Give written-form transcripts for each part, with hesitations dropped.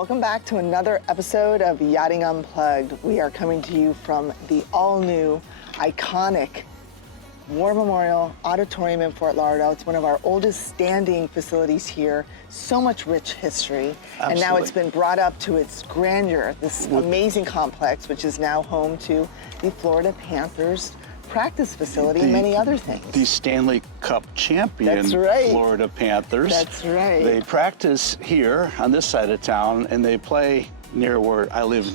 Welcome back to another episode of Yachting Unplugged. We are coming to you from the all-new, iconic War Memorial Auditorium in Fort Lauderdale. It's one of our oldest standing facilities here. So much rich history. Absolutely. And now it's been brought up to its grandeur, this amazing complex, which is now home to the Florida Panthers practice facility and many other things. The Stanley Cup champion That's right. Florida Panthers. That's right. They practice here on this side of town, and they play near where I live,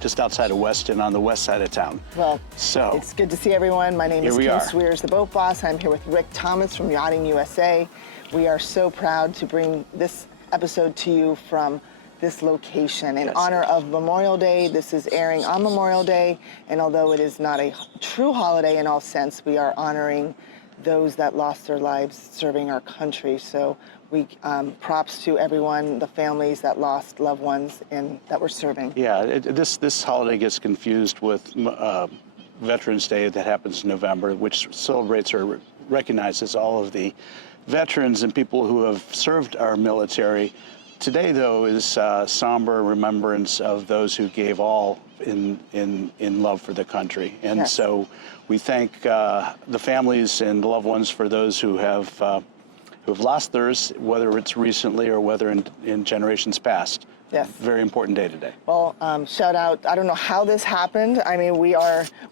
just outside of Weston on the west side of town. Well, so it's good to see everyone. My name is Kim Sweers, the boat boss. I'm here with Rick Thomas from Yachting USA. We are so proud to bring this episode to you from this location in honor of Memorial Day. This is airing on Memorial Day, and although it is not a true holiday in all sense, we are honoring those that lost their lives serving our country. So we props to everyone, the families that lost loved ones and that were serving. Yeah, this holiday gets confused with Veterans Day that happens in November, which celebrates or recognizes all of the veterans and people who have served our military. Today, though, is somber remembrance of those who gave all in love for the country. And so we thank the families and loved ones for those who have lost theirs, whether it's recently or whether in generations past. Yes. Very important day today. Well, shout out, I don't know how this happened. I mean, we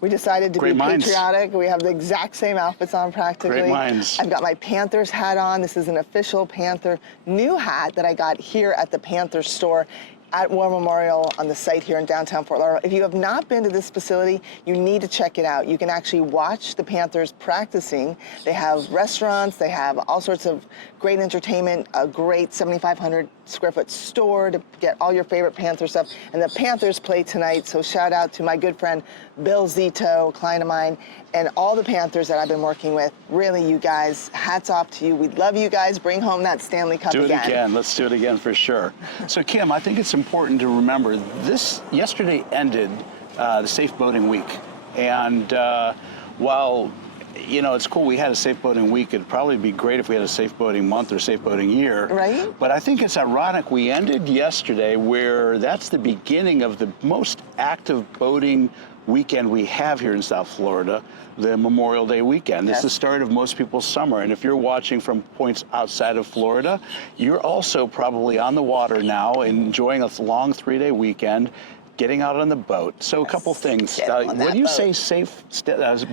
decided to be patriotic. We have the exact same outfits on practically. Great minds. I've got my Panthers hat on. This is an official Panther new hat that I got here at the Panthers store at War Memorial on the site here in downtown Fort Lauderdale. If you have not been to this facility, you need to check it out. You can actually watch the Panthers practicing. They have restaurants, they have all sorts of great entertainment, a great 7,500 square foot store to get all your favorite Panther stuff. And the Panthers play tonight, so shout out to my good friend Bill Zito, a client of mine, and all the Panthers that I've been working with. Really, you guys, hats off to you. We love you guys. Bring home that Stanley Cup again. Do it again. Let's do it again for sure. So, Kim, I think it's important to remember this yesterday ended the Safe Boating Week. And while, you know, it's cool we had a safe boating week, it'd probably be great if we had a safe boating month or safe boating year. Right. But I think it's ironic we ended yesterday where that's the beginning of the most active boating weekend we have here in South Florida, the Memorial Day weekend. This is the start of most people's summer, and if you're watching from points outside of Florida, you're also probably on the water now, enjoying a long 3-day weekend, getting out on the boat. So a couple things. When you say safe,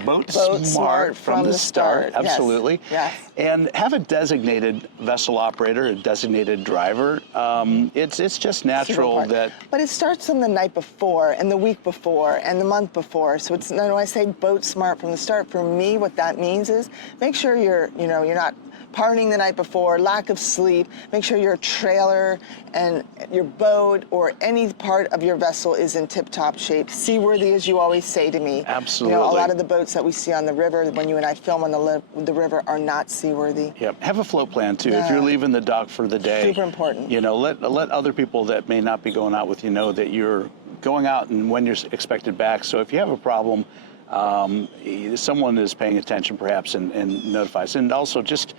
boat smart from the start. Absolutely. Yes. And have a designated vessel operator, a designated driver. It's just natural that. But it starts on the night before, and the week before, and the month before. So it's, when I say boat smart from the start, for me, what that means is make sure you're not partying the night before, lack of sleep. Make sure your trailer and your boat or any part of your vessel is in tip-top shape. Seaworthy, as you always say to me. Absolutely. You know, a lot of the boats that we see on the river, when you and I film on the river, are not seaworthy. Yep. Have a float plan too. If you're leaving the dock for the day, super important. You know, let other people that may not be going out with you know that you're going out and when you're expected back. So if you have a problem, someone is paying attention perhaps and notifies. And also just,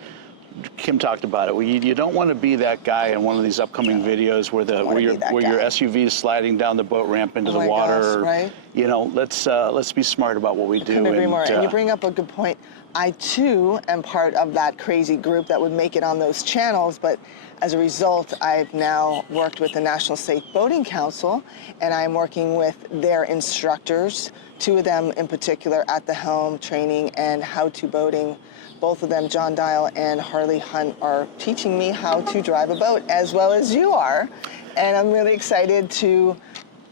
Kim talked about it. You don't want to be that guy in one of these upcoming videos where your SUV is sliding down the boat ramp into the water. Gosh, right? You know, let's be smart about what we do. Couldn't agree more. And you bring up a good point. I too am part of that crazy group that would make it on those channels, but as a result, I've now worked with the National Safe Boating Council, and I'm working with their instructors, 2 of them in particular at the helm training and how-to boating. Both of them, John Dial and Harley Hunt, are teaching me how to drive a boat as well as you are. And I'm really excited to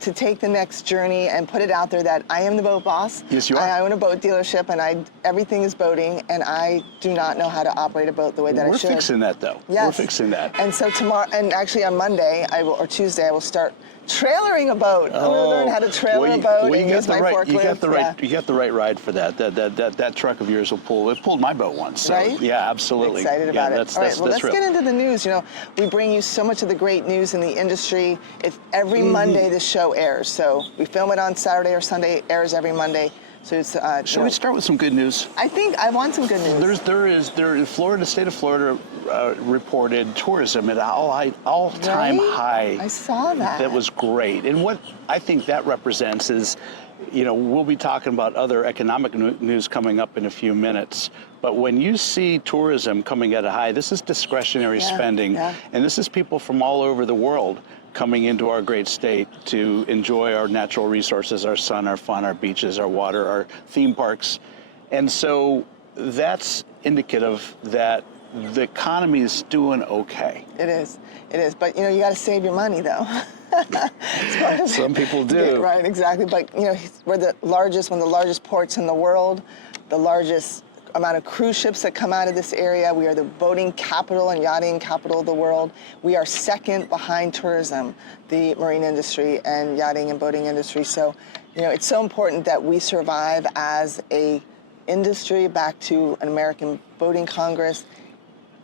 take the next journey and put it out there that I am the boat boss. Yes, you are. I own a boat dealership, and everything is boating, and I do not know how to operate a boat the way that I should. We're fixing that, though. Yes. We're fixing that. And so tomorrow, and actually on Monday, or Tuesday, I will start trailering a boat. I'm going to learn how to trailer a boat and use my forklift. You got the right ride for that. That truck of yours will pull. It pulled my boat once. So, right? Yeah, absolutely. Excited about it. All right, well, let's real. get into the news. You know, we bring you so much of the great news in the industry. It's every Monday the show airs. So we film it on Saturday or Sunday. Airs every Monday. So it's. Shall we start with some good news? I think I want some good news. Florida, state of Florida reported tourism at an all-time high. I saw that. That was great. And what I think that represents is, you know, we'll be talking about other economic news coming up in a few minutes. But when you see tourism coming at a high, this is discretionary spending. And this is people from all over the world coming into our great state to enjoy our natural resources, our sun, our fun, our beaches, our water, our theme parks. And so that's indicative that the economy is doing okay. It is. It is. But, you know, you got to save your money, though. Some people do. Right, exactly. But, you know, we're the largest, one of the largest ports in the world, the largest amount of cruise ships that come out of this area. We are the boating capital and yachting capital of the world. We are second behind tourism, the marine industry and yachting and boating industry. So, you know, it's so important that we survive as a industry. Back to an American Boating Congress.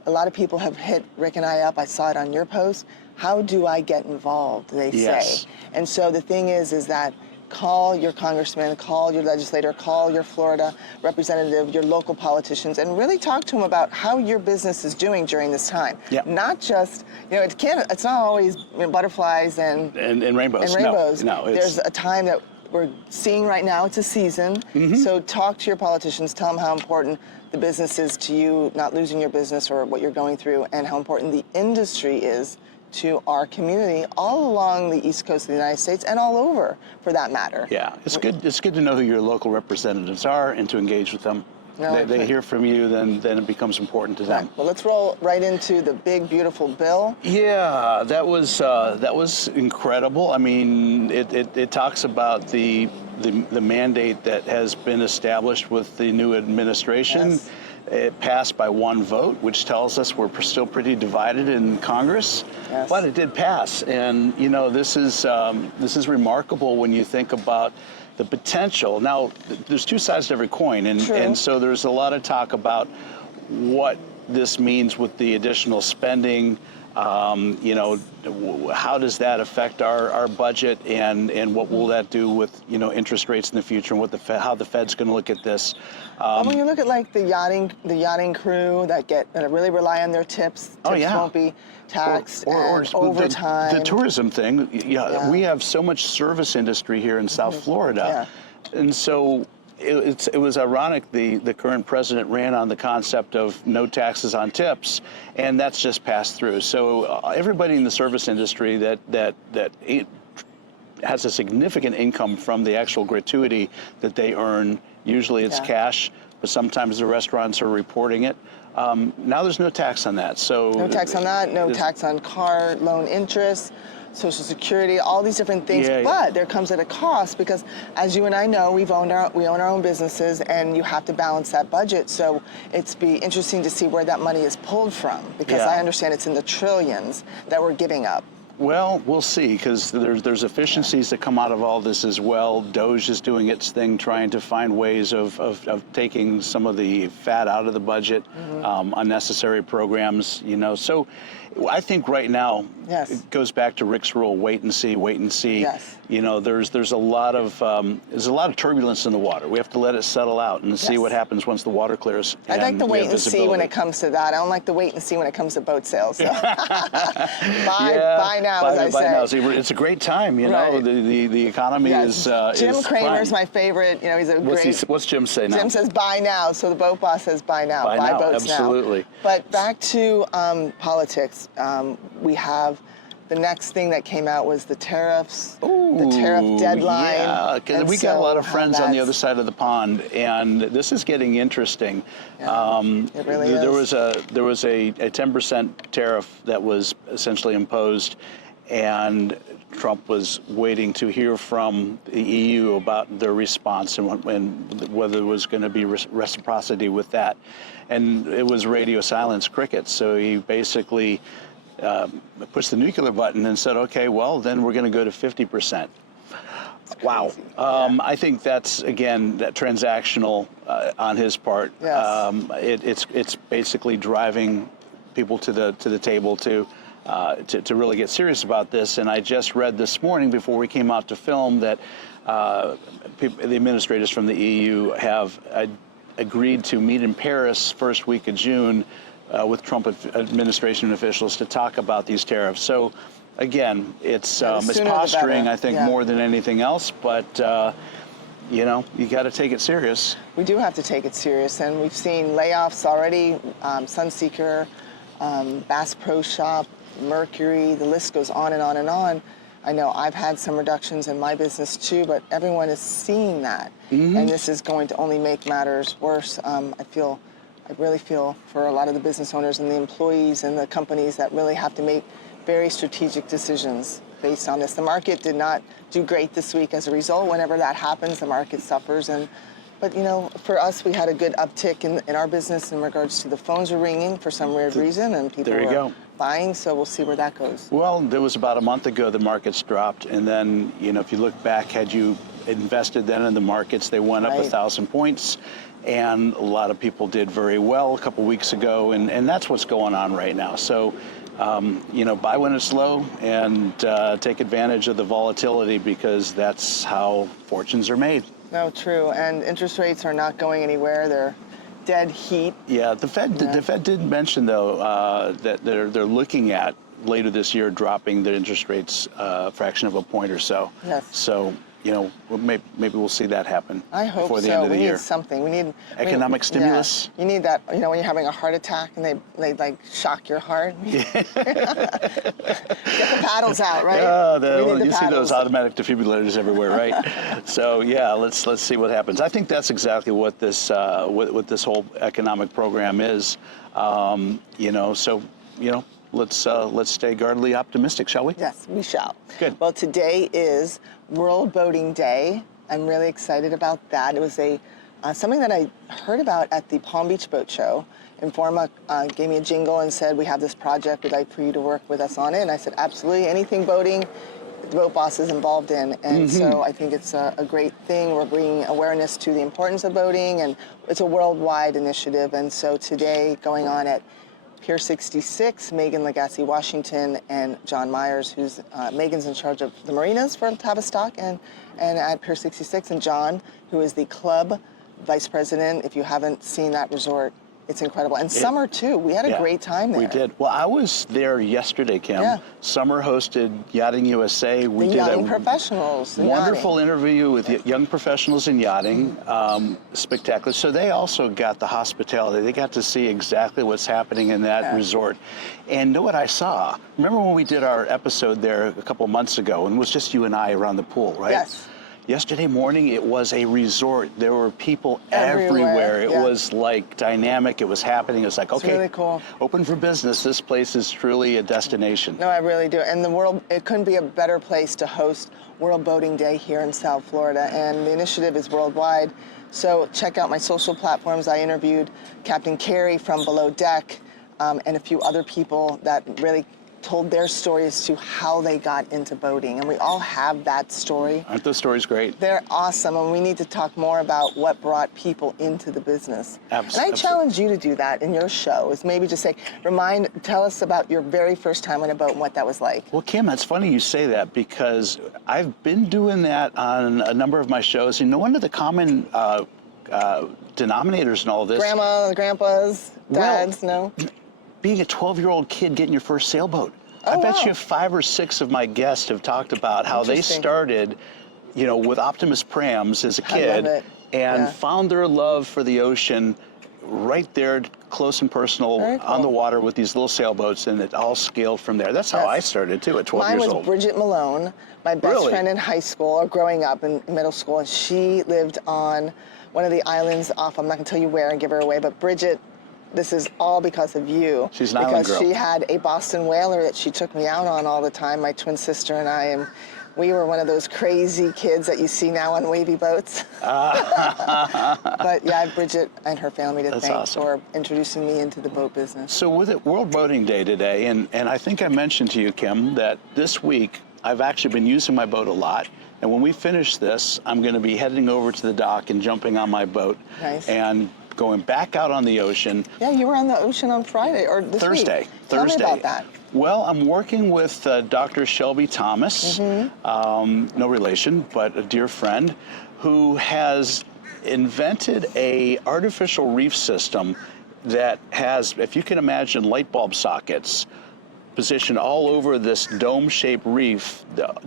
A lot of people have hit Rick and I up. I saw it on your post. How do I get involved, they say. And so the thing is that call your congressman, call your legislator, call your Florida representative, your local politicians, and really talk to them about how your business is doing during this time. Not just, you know, it's not always, you know, butterflies and rainbows. And rainbows. No, there's a time that we're seeing right now. It's a season. So talk to your politicians, tell them how important the business is to you, not losing your business or what you're going through, and how important the industry is to our community all along the East Coast of the United States and all over, for that matter. Yeah, it's good to know who your local representatives are and to engage with them. They hear from you, then it becomes important to them. Well, let's roll right into the big, beautiful bill. Yeah, that was incredible. I mean, it talks about the mandate that has been established with the new administration. It passed by one vote, which tells us we're still pretty divided in Congress, but it did pass. And you know, this is remarkable when you think about the potential. Now, there's two sides to every coin, and so there's a lot of talk about what this means with the additional spending. You know, how does that affect our budget, and what will that do with, you know, interest rates in the future, and how the Fed's going to look at this. When you look at like the yachting crew that really rely on their tips won't be taxed, or overtime. The tourism thing, we have so much service industry here in South Florida, and so it was ironic. The current president ran on the concept of no taxes on tips, and that's just passed through. So everybody in the service industry that has a significant income from the actual gratuity that they earn. Usually it's cash, but sometimes the restaurants are reporting it. Now there's no tax on that. So no tax on that. No tax on car loan interest, Social Security, all these different things. But there comes at a cost, because as you and I know, we own our own businesses, and you have to balance that budget. So it's be interesting to see where that money is pulled from, because I understand it's in the trillions that we're giving up. Well, we'll see, because there's efficiencies that come out of all this as well. DOGE is doing its thing, trying to find ways of taking some of the fat out of the budget, unnecessary programs, you know. So I think right now it goes back to Rick's rule: wait and see, wait and see. You know, there's a lot of turbulence in the water. We have to let it settle out and see what happens once the water clears. I like the wait and see when it comes to that. I don't like the wait and see when it comes to boat sales. So. Buy now, as I say. Now. See, it's a great time, you know. The economy is Jim Cramer's my favorite. You know, he's a What's Jim say now? Jim says buy now, so the boat boss says buy now. Buy boats now. Absolutely. But back to politics. We have the next thing that came out was the tariffs, the tariff deadline. Yeah, because we got a lot of friends on the other side of the pond, and this is getting interesting. It really is. There was a 10% tariff that was essentially imposed, and Trump was waiting to hear from the EU about their response and whether there was going to be reciprocity with that. And it was radio silence, crickets. So he basically pushed the nuclear button and said, okay, well, then we're going to go to 50%. Wow. I think that's, again, that transactional on his part. It's basically driving people to the table to really get serious about this. And I just read this morning before we came out to film that the administrators from the EU have agreed to meet in Paris first week of June with Trump administration officials to talk about these tariffs. So, again, it's posturing, I think, more than anything else. But you know, you got to take it serious. We do have to take it serious, and we've seen layoffs already. Sunseeker, Bass Pro Shop, Mercury, the list goes on and on and on. I know I've had some reductions in my business too, but everyone is seeing that, and this is going to only make matters worse. I really feel for a lot of the business owners and the employees and the companies that really have to make very strategic decisions based on this. The market did not do great this week as a result. Whenever that happens, the market suffers. But you know, for us, we had a good uptick in our business in regards to the phones were ringing for some weird reason, and people were buying. So we'll see where that goes. Well, there was about a month ago the markets dropped, and then, you know, if you look back, had you invested then in the markets, they went up 1,000 points, and a lot of people did very well a couple weeks ago, and that's what's going on right now. So, you know, buy when it's low and take advantage of the volatility, because that's how fortunes are made. No, true. And interest rates are not going anywhere. They're dead heat. Yeah, the Fed did mention, though, that they're looking at later this year dropping the interest rates a fraction of a point or so. Yes. So, you know, maybe we'll see that happen. I hope before the end of the year. We need something. We need economic stimulus. Yeah. You need that. You know, when you're having a heart attack and they like shock your heart. Get the paddles out, right? You see those automatic defibrillators everywhere, right? So yeah, let's see what happens. I think that's exactly what this what this whole economic program is. You know, so you know. Let's stay guardedly optimistic, shall we? Yes, we shall. Good. Well, today is World Boating Day. I'm really excited about that. It was something that I heard about at the Palm Beach Boat Show. Informa gave me a jingle and said, we have this project, we'd like for you to work with us on it. And I said, absolutely, anything boating, the Boat Boss is involved in. And so I think it's a great thing. We're bringing awareness to the importance of boating, and it's a worldwide initiative. And so today, going on at Pier 66, Megan Legassi Washington and John Myers, who's Megan's in charge of the marinas for Tavistock and at Pier 66, and John, who is the club vice president. If you haven't seen that resort, it's incredible. And Summer, too. We had a great time there. We did. Well, I was there yesterday, Kim. Yeah. Summer hosted Yachting USA. We did young professionals in wonderful yachting. Interview with young professionals in yachting. Spectacular. So they also got the hospitality. They got to see exactly what's happening in that resort. And know what I saw? Remember when we did our episode there a couple months ago, and it was just you and I around the pool, right? Yes. Yesterday morning, it was a resort. There were people everywhere. It was like dynamic. It was happening. It was like, okay, really cool. Open for business. This place is truly a destination. No, I really do. And it couldn't be a better place to host World Boating Day here in South Florida. And the initiative is worldwide. So check out my social platforms. I interviewed Captain Carey from Below Deck and a few other people that really told their story as to how they got into boating. And we all have that story. Aren't those stories great? They're awesome, and we need to talk more about what brought people into the business. Absolutely. And I challenge you to do that in your show, is maybe just say, tell us about your very first time on a boat and what that was like. Well, Kim, it's funny you say that, because I've been doing that on a number of my shows, and one of the common denominators in all of this. Grandma, grandpas, dads, no? Being a 12-year-old kid getting your first sailboat. Oh, I bet wow. you 5 or 6 of my guests have talked about how they started, you know, with Optimus prams as a kid and found their love for the ocean right there, close and personal, on the water with these little sailboats, and it all scaled from there. That's how I started too at 12 years old. Mine was Bridget Malone, my best friend in high school, or growing up in middle school, and she lived on one of the islands off, I'm not gonna tell you where and give her away, but Bridget, this is all because of you. She's an island girl. Because she had a Boston whaler that she took me out on all the time, my twin sister and I, and we were one of those crazy kids that you see now on wavy boats. But yeah, I have Bridget and her family to thank for introducing me into the boat business. So with it World Boating Day today, and I think I mentioned to you, Kim, that this week I've actually been using my boat a lot. And when we finish this, I'm going to be heading over to the dock and jumping on my boat. Nice. And going back out on the ocean. Yeah, you were on the ocean on Friday, or this Thursday. week. Tell me about that. Well, I'm working with Dr. Shelby Thomas, no relation, but a dear friend, who has invented a artificial reef system that has, if you can imagine, light bulb sockets positioned all over this dome-shaped reef.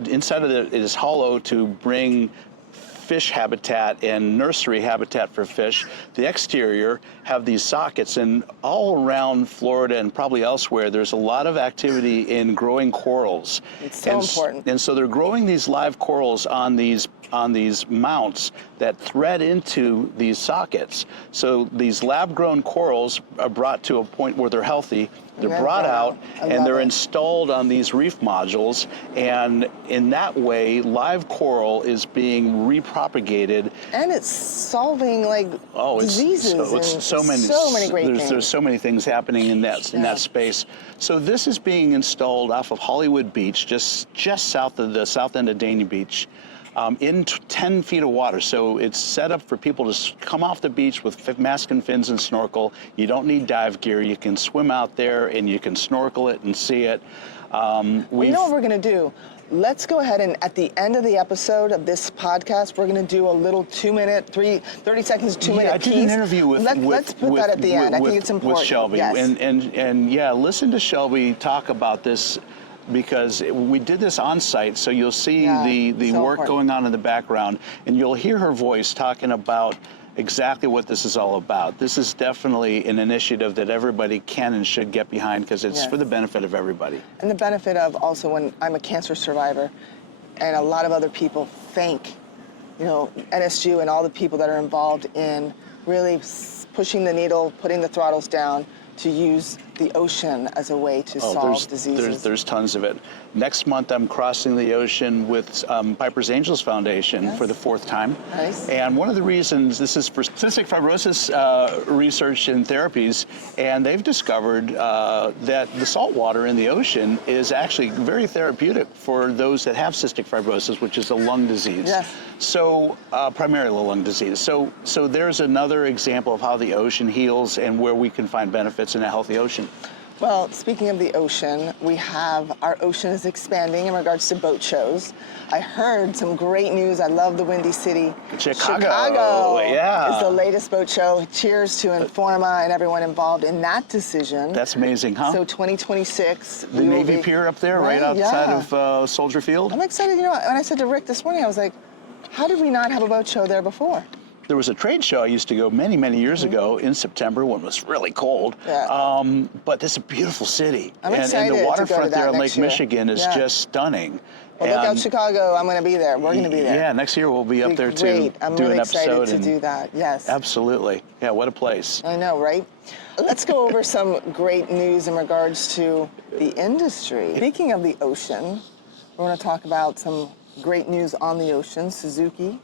Inside of it is hollow to bring fish habitat and nursery habitat for fish. The exterior have these sockets, and all around Florida and probably elsewhere, there's a lot of activity in growing corals. It's so important. And so they're growing these live corals on these mounts that thread into these sockets. So these lab-grown corals are brought to a point where they're healthy. They're brought out and they're installed on these reef modules, and in that way, live coral is being repropagated. And it's solving diseases. It's so many great things. There's so many things happening in that space. So this is being installed off of Hollywood Beach, just south of the south end of Dania Beach. In 10 feet of water. So it's set up for people to come off the beach with mask and fins and snorkel. You don't need dive gear. You can swim out there and you can snorkel it and see it. You know what we're going to do? Let's go ahead and at the end of the episode of this podcast, we're going to do a little 2-minute, 30 seconds, 2-minute piece. I did an interview with Let's put that at the end. I think it's important. With Shelby. Yes. And yeah, listen to Shelby talk about this, because we did this on site, so you'll see the work going on in the background, and you'll hear her voice talking about exactly what this is all about. This is definitely an initiative that everybody can and should get behind, because it's for the benefit of everybody. And the benefit of also, when I'm a cancer survivor, and a lot of other people thank, NSGU and all the people that are involved in really pushing the needle, putting the throttles down, to use the ocean as a way to solve diseases. There's tons of it. Next month, I'm crossing the ocean with Piper's Angels Foundation for the 4th time. Nice. And one of the reasons, this is for cystic fibrosis research and therapies, and they've discovered that the salt water in the ocean is actually very therapeutic for those that have cystic fibrosis, which is a lung disease. Yes. So, primarily a lung disease. So there's another example of how the ocean heals and where we can find benefits in a healthy ocean. Well, speaking of the ocean, our ocean is expanding in regards to boat shows. I heard some great news. I love the Windy City. Chicago, yeah, is the latest boat show. Cheers to Informa and everyone involved in that decision. That's amazing, huh? So 2026. The Navy Pier up there, right outside of Soldier Field. I'm excited. When I said to Rick this morning, I was like, how did we not have a boat show there before? There was a trade show I used to go many, many years ago in September when it was really cold. Yeah. But it's a beautiful city. I'm excited and the waterfront to go to that there on Lake next year. Michigan is just stunning. Well, look out, Chicago. I'm going to be there. We're going to be there. Yeah, next year we'll be up there too. Great. I'm really excited to and do that. Yes. Absolutely. Yeah, what a place. I know, right? Let's go over some great news in regards to the industry. Speaking of the ocean, we're going to talk about some great news on the ocean. Suzuki.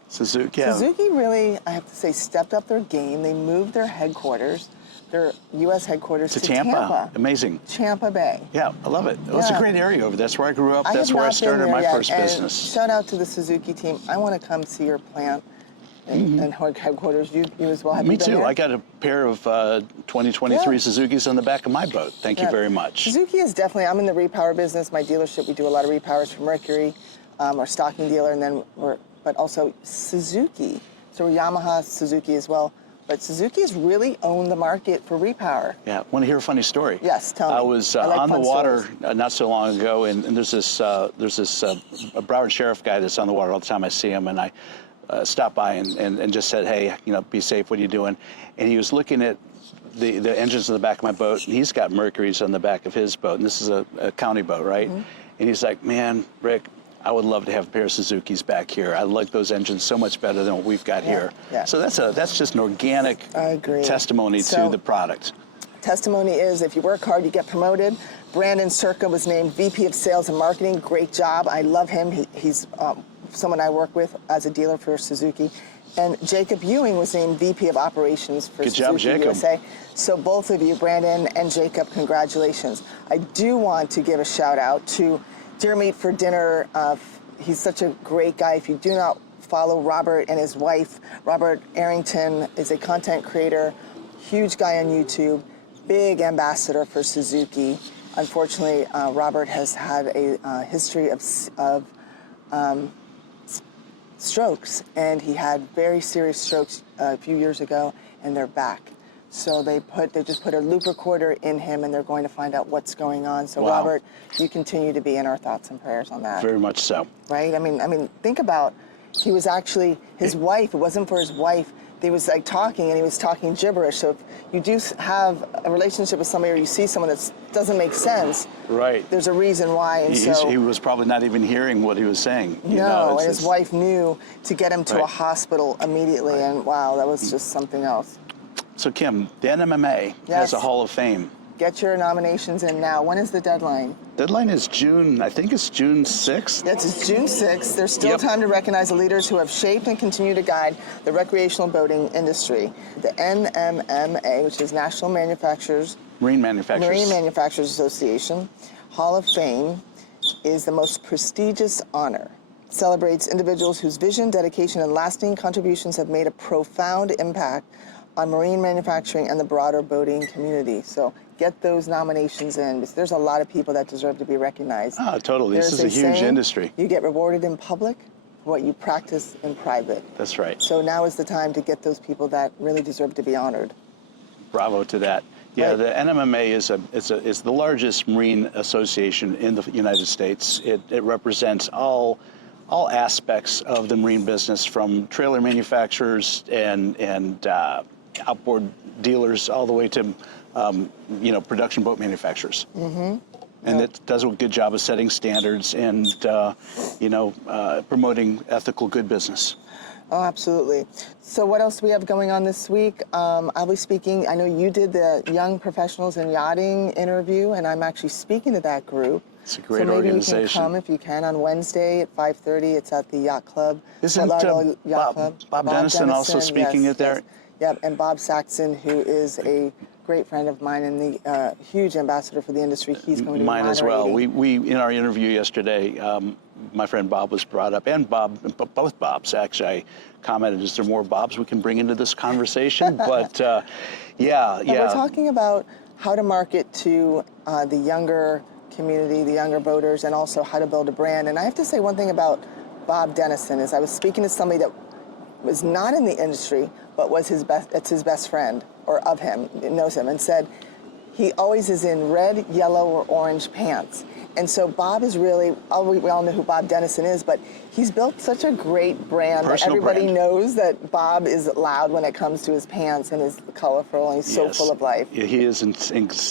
Yeah. Suzuki really, I have to say, stepped up their game. They moved their headquarters, their U.S. headquarters to Tampa. Amazing. Tampa Bay. Yeah, I love it. Well, it's a great area over there. That's where I grew up. That's where I started my first business. Shout out to the Suzuki team. I want to come see your plant and headquarters. You as well. Have Me you been too. there? I got a pair of 2023 Suzukis on the back of my boat. Thank you very much. Suzuki is definitely, I'm in the repower business. My dealership, we do a lot of repowers for Mercury. Our stocking dealer, and then but also Suzuki. So we're Yamaha, Suzuki as well. But Suzuki has really owned the market for repower. Yeah, want to hear a funny story? Yes, tell me. I was on the water not so long ago, and there's this Broward Sheriff guy that's on the water all the time. I see him, and I stopped by and just said, hey, be safe. What are you doing? And he was looking at the engines in the back of my boat, and he's got Mercuries on the back of his boat, and this is a county boat, right? And he's like, man, Rick, I would love to have a pair of Suzukis back here. I like those engines so much better than what we've got here. Yeah. So that's just an organic testimony to the product. Testimony is, if you work hard, you get promoted. Brandon Circa was named VP of Sales and Marketing. Great job. I love him. He's someone I work with as a dealer for Suzuki. And Jacob Ewing was named VP of Operations for Suzuki USA. So both of you, Brandon and Jacob, congratulations. I do want to give a shout out to Dear Meat for Dinner. He's such a great guy. If you do not follow Robert and his wife, Robert Arrington is a content creator, huge guy on YouTube, big ambassador for Suzuki. Unfortunately, Robert has had a history of strokes, and he had very serious strokes a few years ago, and they're back. So they just put a loop recorder in him, and they're going to find out what's going on. So Wow. Robert, you continue to be in our thoughts and prayers on that. Very much so. Right? I mean, think about, he was actually, his wife, it wasn't for his wife, they was like talking, and he was talking gibberish. So if you do have a relationship with somebody, or you see someone that doesn't make sense, Right. there's a reason why. And He was probably not even hearing what he was saying. and his wife knew to get him to Right. a hospital immediately, and wow, that was just something else. So Kim, the NMMA Yes. has a Hall of Fame. Get your nominations in now. When is the deadline? Deadline is June, I think it's June 6th. Yes, it's June 6th. There's still Yep. time to recognize the leaders who have shaped and continue to guide the recreational boating industry. The NMMA, which is National Marine Manufacturers. Marine Manufacturers Association Hall of Fame, is the most prestigious honor. It celebrates individuals whose vision, dedication, and lasting contributions have made a profound impact on marine manufacturing and the broader boating community. So get those nominations in, because there's a lot of people that deserve to be recognized. Oh, totally. This is a huge industry. You get rewarded in public for what you practice in private. That's right. So now is the time to get those people that really deserve to be honored. Bravo to that. Yeah, Right. the NMMA is the largest marine association in the United States. It represents all aspects of the marine business, from trailer manufacturers and outboard dealers all the way to production boat manufacturers. Mm-hmm. And it does a good job of setting standards and promoting ethical, good business. Oh, absolutely. So what else do we have going on this week? I'll be speaking. I know you did the Young Professionals in Yachting interview, and I'm actually speaking to that group. It's a great so maybe organization. you can come if you can on Wednesday at 5:30. It's at the Yacht Club. Isn't Fort Lauderdale Yacht Club. Bob Dennison also speaking yes, it there? Yes. Yep, and Bob Saxon, who is a great friend of mine and the huge ambassador for the industry. He's going to be Mine as well. moderating. We in our interview yesterday, my friend Bob was brought up, and both Bobs actually. I commented, is there more Bobs we can bring into this conversation? But yeah. We're talking about how to market to the younger community, the younger boaters, and also how to build a brand. And I have to say one thing about Bob Dennison is I was speaking to somebody that was not in the industry, but was his best friend, or of him, knows him, and said he always is in red, yellow, or orange pants. And so Bob is really, we all know who Bob Dennison is, but he's built such a great brand that Personal everybody brand. knows that Bob is loud when it comes to his pants, and is colorful, and he's so full of life. Yeah, he is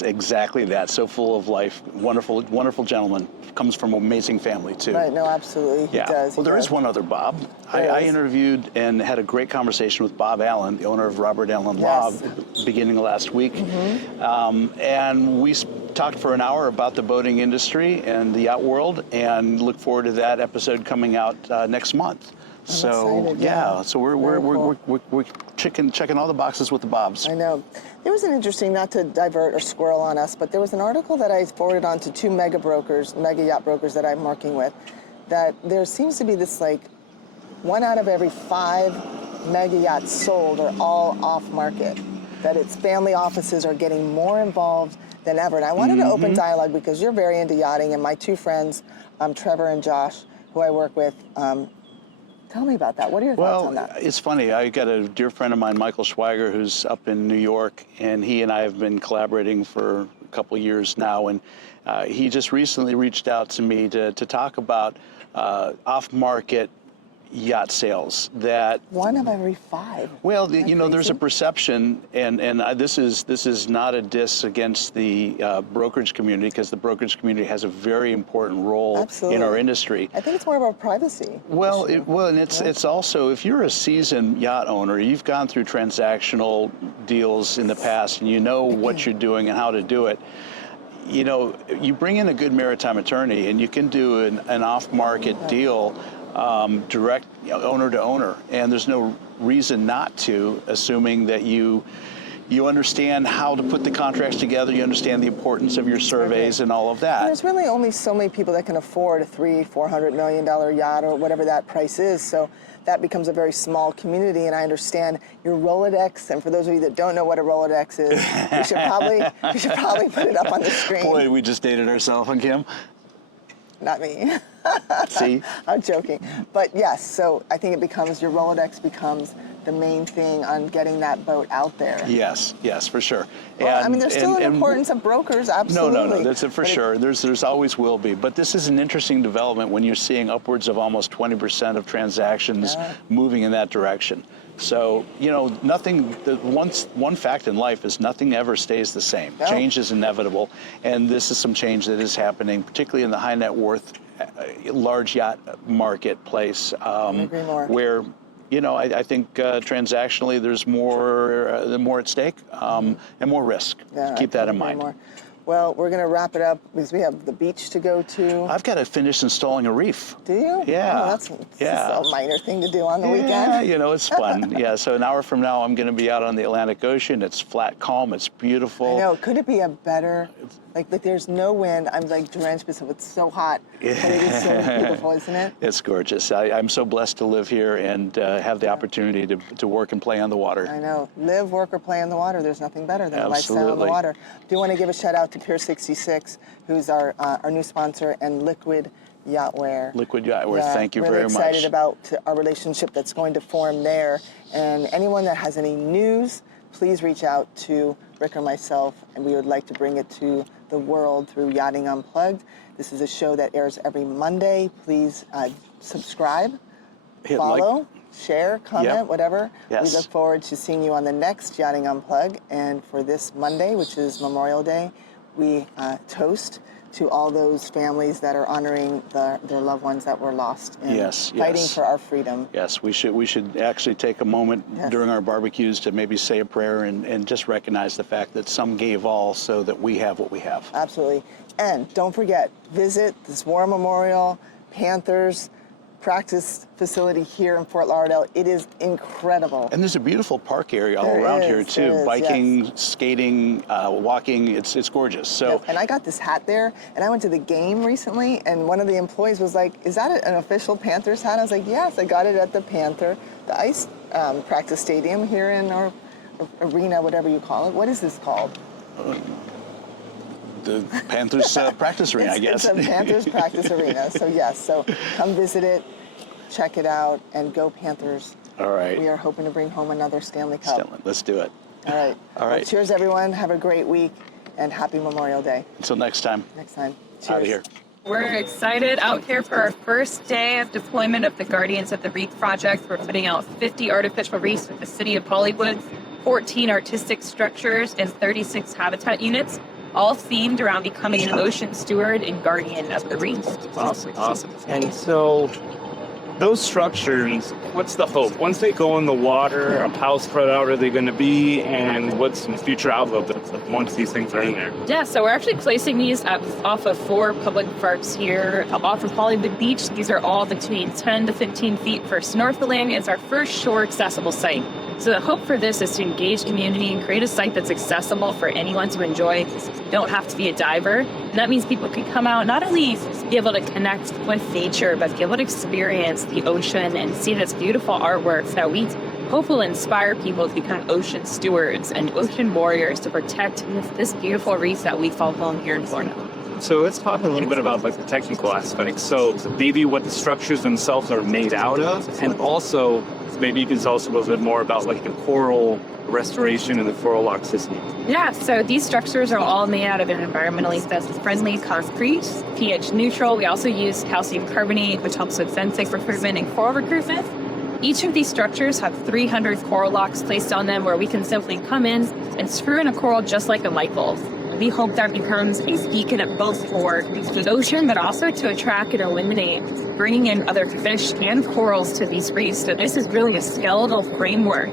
exactly that, so full of life. Wonderful, wonderful gentleman. Comes from an amazing family, too. Right, no, absolutely, he does. Well, there is one other Bob. I interviewed and had a great conversation with Bob Allen, the owner of Robert Allen Law, beginning of last week. Mm-hmm. And we talked for an hour about the boating industry and the yacht world, and look forward to that episode coming out next month. I'm excited, So we're checking all the boxes with the Bobs. I know. There was an interesting, not to divert or squirrel on us, but there was an article that I forwarded on to two mega yacht brokers that I'm working with, that there seems to be this, like, 1 out of every 5 mega yachts sold are all off market, that its family offices are getting more involved than ever. And I wanted to open dialogue because you're very into yachting, and my two friends, Trevor and Josh, who I work with, tell me about that. What are your thoughts on that? Well, it's funny. I got a dear friend of mine, Michael Schweiger, who's up in New York, and he and I have been collaborating for a couple of years now. And he just recently reached out to me to talk about off-market yacht sales. That 1 of every 5. Well, there's a perception, and this is not a diss against the brokerage community, because the brokerage community has a very important role in our industry. I think it's more about privacy. And it's also, if you're a seasoned yacht owner, you've gone through transactional deals in the past, and you know what you're doing and how to do it. You bring in a good maritime attorney, and you can do an off-market deal. Direct owner to owner, and there's no reason not to, assuming that you understand how to put the contracts together, you understand the importance of your surveys and all of that. And there's really only so many people that can afford a $300-400 million yacht, or whatever that price is, so that becomes a very small community. And I understand your Rolodex, and for those of you that don't know what a Rolodex is, we should probably put it up on the screen. Boy, we just dated ourselves, huh, Kim? Not me. See? I'm joking. But yes, so I think it becomes, your Rolodex becomes the main thing on getting that boat out there. Yes, for sure. Well, I mean, there's still an importance of brokers, absolutely. No, that's for sure. There's always will be. But this is an interesting development when you're seeing upwards of almost 20% of transactions moving in that direction. So, one fact in life is nothing ever stays the same. No. Change is inevitable. And this is some change that is happening, particularly in the high net worth, large yacht marketplace, agree more. where I think transactionally there's more at stake and more risk. Yeah, Keep that in mind. More. Well, we're going to wrap it up because we have the beach to go to. I've got to finish installing a reef. Do you? Yeah. Oh, that's a minor thing to do on the weekend. Yeah, it's fun. Yeah, so an hour from now I'm going to be out on the Atlantic Ocean. It's flat, calm, it's beautiful. I know. Could it be a better, like there's no wind. I'm like drenched because it's so hot. But it is so beautiful, isn't it? It's gorgeous. I'm so blessed to live here and have the opportunity to work and play on the water. I know. Live, work, or play on the water. There's nothing better than a lifestyle on the water. Do want to give a shout out to Pier 66, who's our new sponsor, and Liquid Yachtwear. Liquid Yachtwear, thank you really very much. Really excited about our relationship that's going to form there. And anyone that has any news, please reach out to Rick or myself, and we would like to bring it to the world through Yachting Unplugged. This is a show that airs every Monday. Please subscribe, follow, share, comment, whatever. Yes. We look forward to seeing you on the next Yachting Unplugged. And for this Monday, which is Memorial Day, we toast to all those families that are honoring their loved ones that were lost in fighting for our freedom. Yes, we should actually take a moment during our barbecues to maybe say a prayer and just recognize the fact that some gave all so that we have what we have. Absolutely. And don't forget, visit this War Memorial Panthers practice facility here in Fort Lauderdale. It is incredible. And there's a beautiful park area all around here too. Biking, skating, walking, it's gorgeous. So and I got this hat there, and I went to the game recently, and one of the employees was like, "Is that an official Panthers hat?" I was like, "Yes, I got it at the ice practice stadium here in our arena, whatever you call it. What is this called?" The Panthers practice arena, I guess. It's a Panthers practice arena. So yes, so come visit it, check it out, and go Panthers. All right. We are hoping to bring home another Stanley Cup. Let's do it. All right. Well, cheers, everyone. Have a great week, and happy Memorial Day. Until next time. Cheers. Out of here. We're excited out here for our first day of deployment of the Guardians of the Reef project. We're putting out 50 artificial reefs with the city of Hollywood, 14 artistic structures, and 36 habitat units, all themed around becoming an ocean steward and guardian of the reef. Awesome. And so those structures, what's the hope? Once they go in the water, how spread out are they going to be? And what's the future outlook once these things are in there? Yeah, so we're actually placing these off of 4 public parks here off of Hollywood Beach. These are all between 10 to 15 feet for snorkeling. It's our first shore accessible site. So the hope for this is to engage community and create a site that's accessible for anyone to enjoy. You don't have to be a diver. And that means people can come out, not only be able to connect with nature, but be able to experience the ocean and see this beautiful artwork that we hope will inspire people to become ocean stewards and ocean warriors to protect this beautiful reef that we call home here in Florida. So let's talk a little bit about the technical aspects. So maybe what the structures themselves are made out of, and also maybe you can tell us a little bit more about the coral restoration and the coral lock system. Yeah, so these structures are all made out of an environmentally friendly concrete, pH neutral. We also use calcium carbonate, which helps with benthic recruitment and coral recruitment. Each of these structures have 300 coral locks placed on them where we can simply come in and screw in a coral just like a light bulb. We hope that becomes a beacon of both for the ocean, but also to attract and eliminate bringing in other fish and corals to these reefs. So this is really a skeletal framework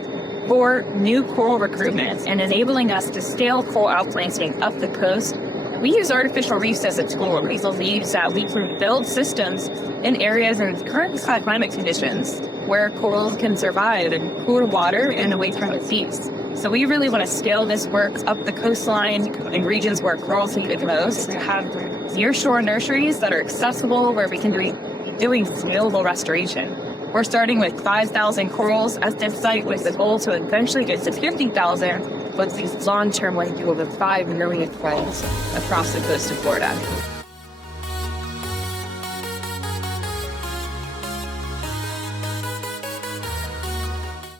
for new coral recruitment and enabling us to scale coral outplanting up the coast. We use artificial reefs as a tool. We believe that we can build systems in areas in current climate conditions where coral can survive in cooler water and away from the seas. So we really want to scale this work up the coastline in regions where corals need it most, to have near-shore nurseries that are accessible where we can be doing scalable restoration. We're starting with 5,000 corals at this site with the goal to eventually get to 50,000, but these long-term will do over 5 million corals across the coast of Florida.